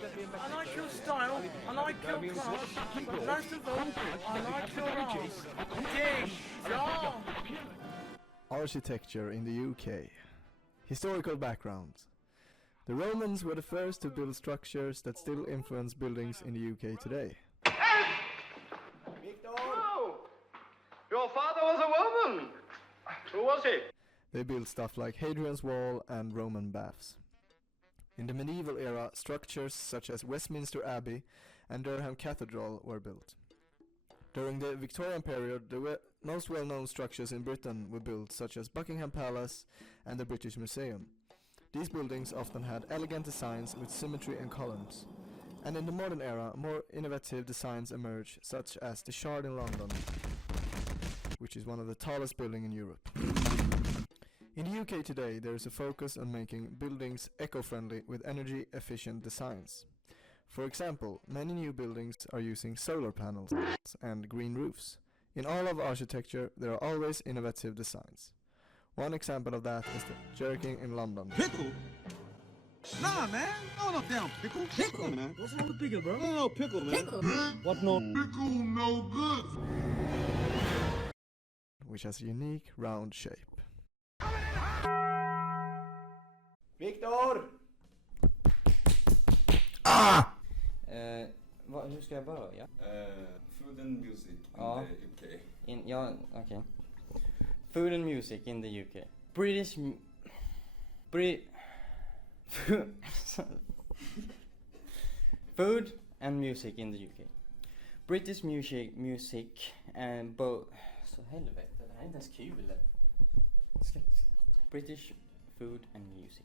I like your style, I like your class, but most of all, I like your art. Ding dong! Architecture in the UK. Historical background. The Romans were the first to build structures that still influence buildings in the UK today. Oh, your father was a woman. Who was he? They built stuff like Hadrian's Wall and Roman baths. In the medieval era, structures such as Westminster Abbey and Durham Cathedral were built. During the Victorian period, the most well-known structures in Britain were built, such as Buckingham Palace and the British Museum. These buildings often had elegant designs with symmetry and columns. And in the modern era, more innovative designs emerged, such as the Shard in London, which is one of the tallest buildings in Europe. In the UK today, there is a focus on making buildings eco-friendly with energy-efficient designs. For example, many new buildings are using solar panels and green roofs. In all of architecture, there are always innovative designs. One example of that is the Jerking in London. Pickle? Nah, man. No damn pickle. Pickle, man. What's wrong with pickle, bro? No pickle, man. What no? Pickle no good. Which has a unique round shape. Viktor! Hur ska jag börja? Food and music in Ja. the UK. Okej. Food and music in the UK. Food and music in the UK. British music and both. Så helvete, det här är inte ens kul. British food and music.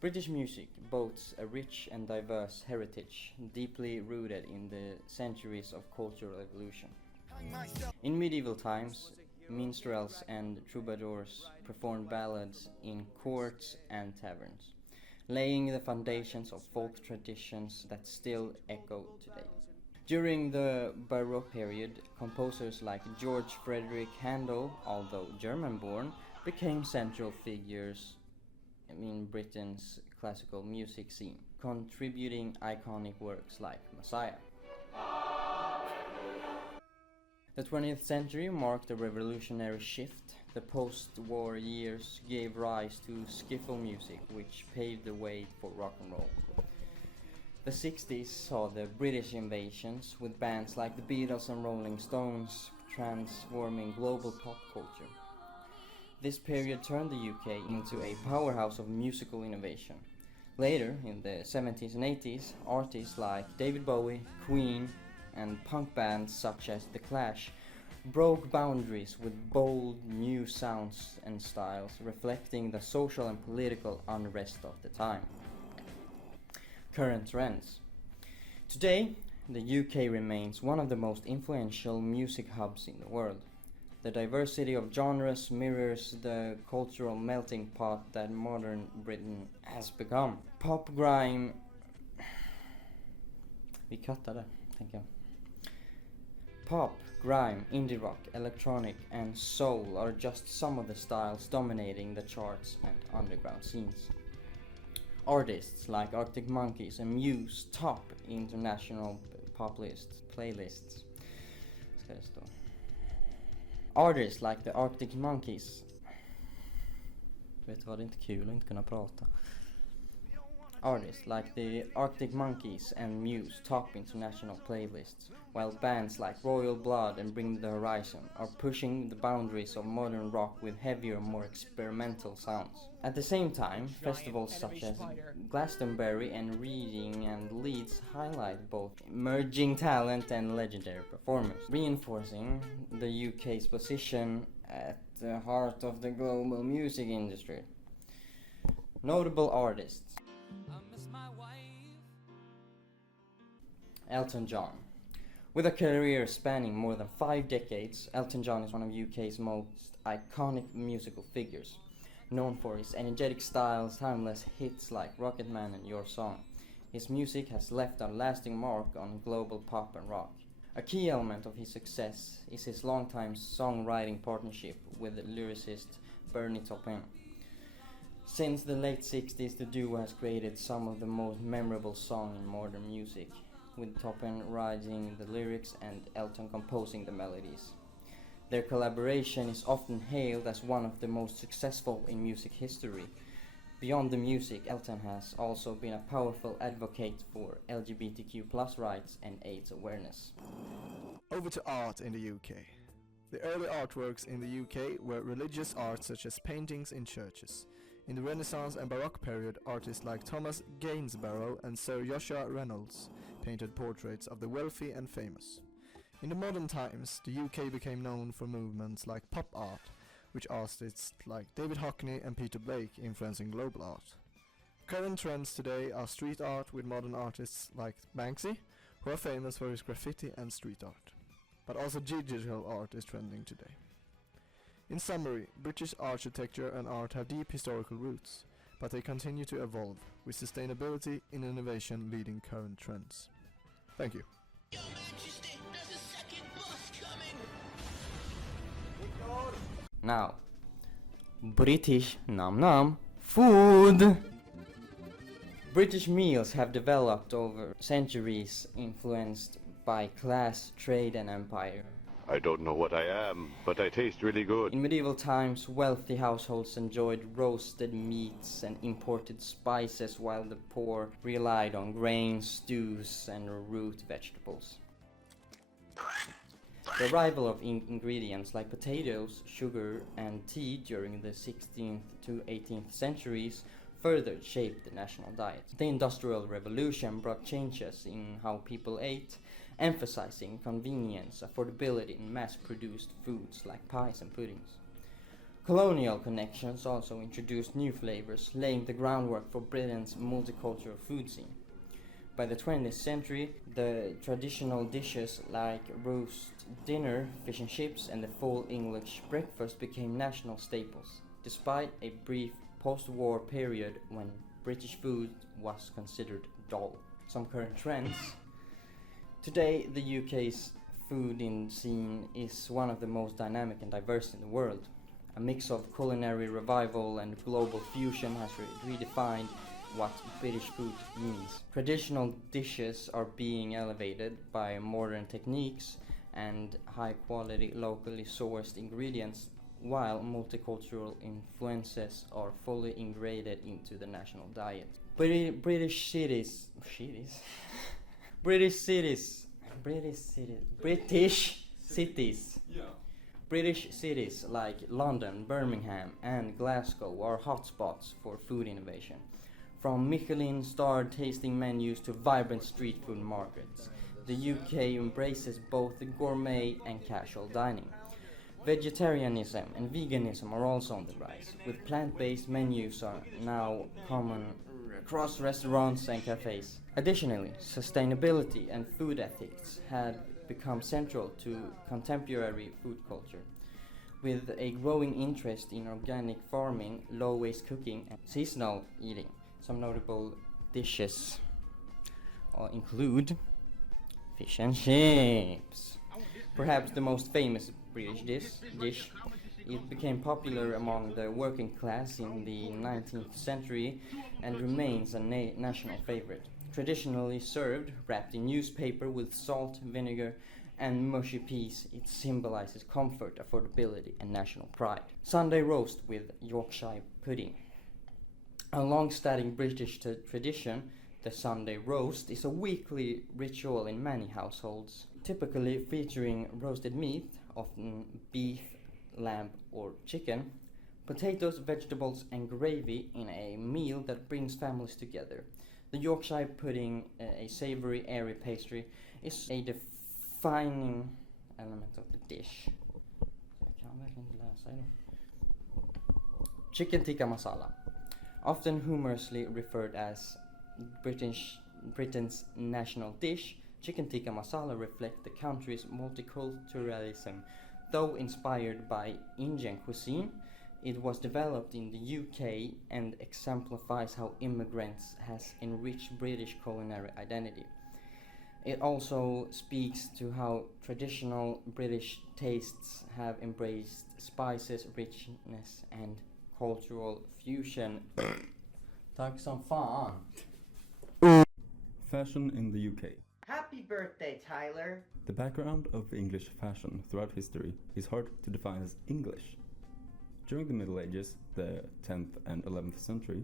British music boasts a rich and diverse heritage, deeply rooted in the centuries of cultural evolution. In medieval times, minstrels and troubadours performed ballads in courts and taverns, laying the foundations of folk traditions that still echo today. During the Baroque period, composers like George Frederick Handel, although German-born, became central figures in Britain's classical music scene, contributing iconic works like Messiah. The 20th century marked a revolutionary shift. The post-war years gave rise to skiffle music, which paved the way for rock and roll. The 60s saw the British invasions, with bands like the Beatles and Rolling Stones transforming global pop culture. This period turned the UK into a powerhouse of musical innovation. Later, in the 70s and 80s, artists like David Bowie, Queen, and punk bands such as The Clash broke boundaries with bold new sounds and styles, reflecting the social and political unrest of the time. Current trends. Today, the UK remains one of the most influential music hubs in the world. The diversity of genres mirrors the cultural melting pot that modern Britain has become. Pop, grime... Vi cuttar det, tänker jag. Pop, grime, indie rock, electronic and soul are just some of the styles dominating the charts and underground scenes. Artists like Arctic Monkeys and Muse top international playlists. Ska det stå. Artists like the Arctic Monkeys. Vet du vad, det är inte kul att inte kunna prata. Artists like the Arctic Monkeys and Muse top international playlists, while bands like Royal Blood and Bring the Horizon are pushing the boundaries of modern rock with heavier, more experimental sounds. At the same time, festivals such as Glastonbury and Reading and Leeds highlight both emerging talent and legendary performers, reinforcing the UK's position at the heart of the global music industry. Notable artists: Elton John. With a career spanning more than 5 decades, Elton John is one of UK's most iconic musical figures, known for his energetic styles, timeless hits like Rocket Man and Your Song. His music has left a lasting mark on global pop and rock. A key element of his success is his longtime songwriting partnership with lyricist Bernie Taupin. Since the late 60s, the duo has created some of the most memorable songs in modern music, with Toppen writing the lyrics and Elton composing the melodies. Their collaboration is often hailed as one of the most successful in music history. Beyond the music, Elton has also been a powerful advocate for LGBTQ+ rights and AIDS awareness. Over to art in the UK. The early artworks in the UK were religious art such as paintings in churches. In the Renaissance and Baroque period, artists like Thomas Gainsborough and Sir Joshua Reynolds painted portraits of the wealthy and famous. In the modern times, the UK became known for movements like pop art, which artists like David Hockney and Peter Blake influencing global art. Current trends today are street art with modern artists like Banksy, who are famous for his graffiti and street art. But also digital art is trending today. In summary, British architecture and art have deep historical roots, but they continue to evolve, with sustainability and innovation leading current trends. Thank you. Now, British nam food. British meals have developed over centuries, influenced by class, trade and empire. I don't know what I am, but I taste really good. In medieval times, wealthy households enjoyed roasted meats and imported spices, while the poor relied on grains, stews and root vegetables. The arrival of ingredients like potatoes, sugar and tea during the 16th to 18th centuries further shaped the national diet. The Industrial Revolution brought changes in how people ate, emphasizing convenience, affordability and mass-produced foods like pies and puddings. Colonial connections also introduced new flavors, laying the groundwork for Britain's multicultural food scene. By the 20th century, the traditional dishes like roast dinner, fish and chips, and the full English breakfast became national staples, despite a brief post-war period when British food was considered dull. Some current trends. Today, the UK's food scene is one of the most dynamic and diverse in the world. A mix of culinary revival and global fusion has redefined what British food means. Traditional dishes are being elevated by modern techniques and high-quality, locally sourced ingredients, while multicultural influences are fully integrated into the national diet. British cities like London, Birmingham and Glasgow are hotspots for food innovation. From Michelin-starred tasting menus to vibrant street food markets, the UK embraces both the gourmet and casual dining. Vegetarianism and veganism are also on the rise, with plant-based menus are now common across restaurants and cafes. Additionally, sustainability and food ethics have become central to contemporary food culture, with a growing interest in organic farming, low-waste cooking and seasonal eating. Some notable dishes include fish and chips. Perhaps the most famous British dish. It became popular among the working class in the 19th century and remains a national favorite. Traditionally served wrapped in newspaper with salt, vinegar and mushy peas, it symbolizes comfort, affordability and national pride. Sunday roast with Yorkshire pudding. A long-standing British tradition, the Sunday roast is a weekly ritual in many households, typically featuring roasted meat, often beef, lamb or chicken, potatoes, vegetables and gravy in a meal that brings families together. The Yorkshire pudding, a savory, airy pastry, is a defining element of the dish. Chicken tikka masala, often humorously referred as Britain's national dish, chicken tikka masala reflects the country's multiculturalism. Though inspired by Indian cuisine, it was developed in the UK and exemplifies how immigrants has enriched British culinary identity. It also speaks to how traditional British tastes have embraced spices, richness and cultural fusion. Tack som fan. Fashion in the UK. Happy birthday, Tyler. The background of English fashion throughout history is hard to define as English. During the Middle Ages, the 10th and 11th century,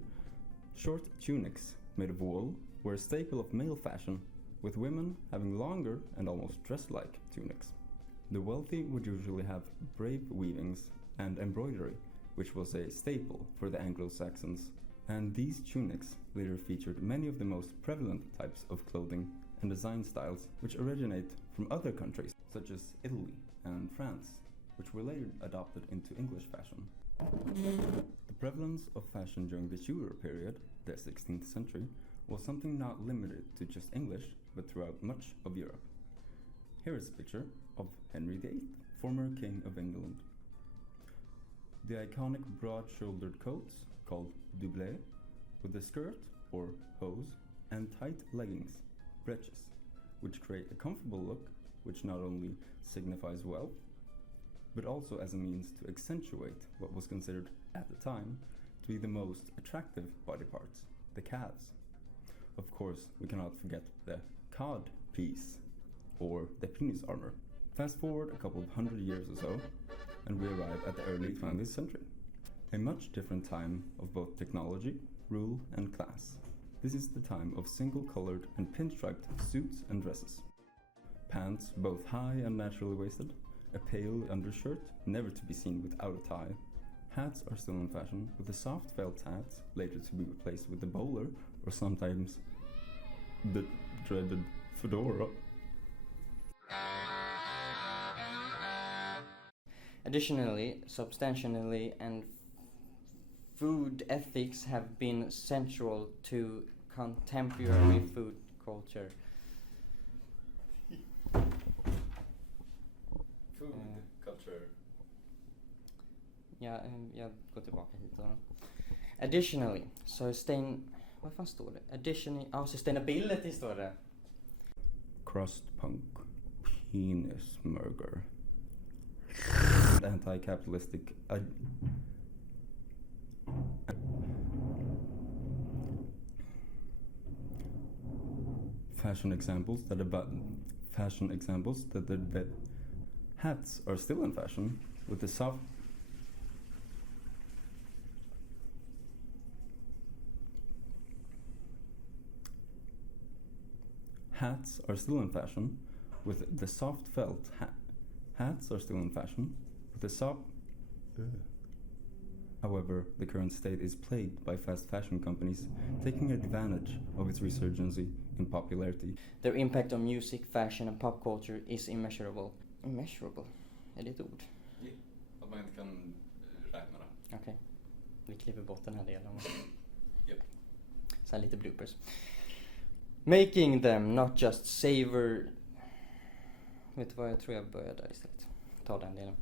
short tunics made of wool were a staple of male fashion, with women having longer and almost dress-like tunics. The wealthy would usually have brave weavings and embroidery, which was a staple for the Anglo-Saxons, and these tunics later featured many of the most prevalent types of clothing and design styles which originate from other countries, such as Italy and France, which were later adopted into English fashion. The prevalence of fashion during the Tudor period, the 16th century, was something not limited to just English, but throughout much of Europe. Here is a picture of Henry VIII, former King of England. The iconic broad-shouldered coats, called doublet, with a skirt or hose and tight leggings, breeches, which create a comfortable look which not only signifies wealth, but also as a means to accentuate what was considered at the time to be the most attractive body parts, the calves. Of course, we cannot forget the cod piece, or the penis armor. Fast forward a couple of hundred years or so, and we arrive at the early 20th century. A much different time of both technology, rule, and class. This is the time of single-colored and pinstriped suits and dresses. Pants, both high and naturally waisted, a pale undershirt, never to be seen without a tie. Hats are still in fashion, with the soft felt hats, later to be replaced with the bowler, or sometimes the dreaded fedora. Additionally, substantially and food ethics have been central to contemporary food culture. Food culture. Ja, jag går tillbaka hit då. Additionally, vad fan står det? Sustainability står det. Crust punk, penis murder, anti-capitalistic fashion examples that the hats are still in fashion with the soft hats are still in fashion with the soft felt hats are still in fashion with the soft However, the current state is plagued by fast fashion companies taking advantage of its resurgency in popularity. Their impact on music, fashion and pop culture is immeasurable. Immeasurable? Är det ett ord? Ja, att man inte kan räkna det. Okej. Vi klipper bort den här delen. Yep. Så här lite bloopers. Making them not just savor... Vet du vad, jag tror jag börjar där istället. Ta den delen.